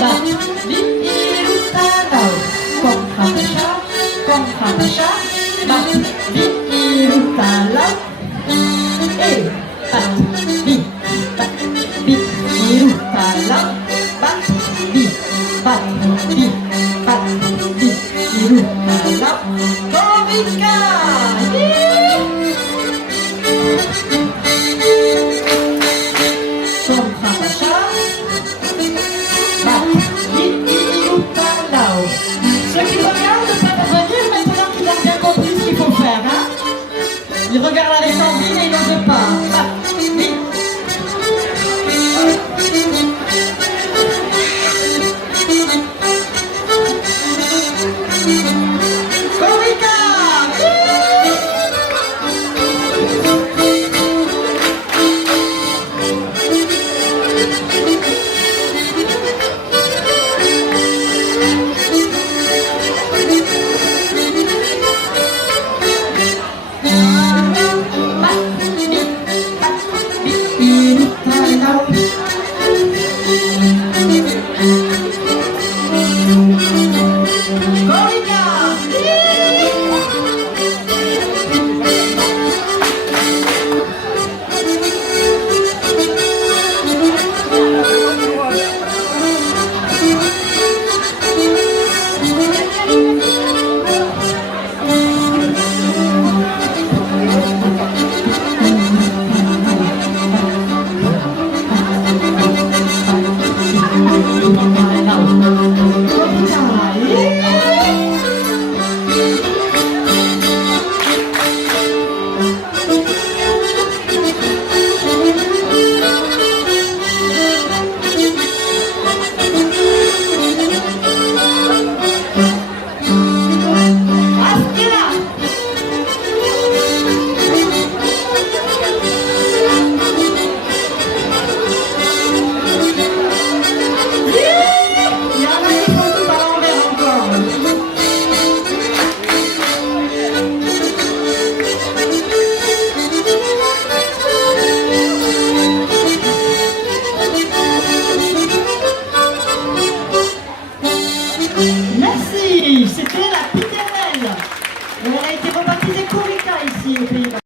bat, bip, iru, talau. Kong khabasha, bat, bip, iru, talau. Bat, bip, iru, talau. Bat, bip, iru, talau. Komika! Kong khabasha, bat, bip, iru, talau. Ceux qui regardent ne peuvent venir maintenant qu'ils ont bien compris ce qu'il faut faire, hein? Ils regardent avec envie mais ils n'osent pas. Bat, bip. Komika! Iru, talau.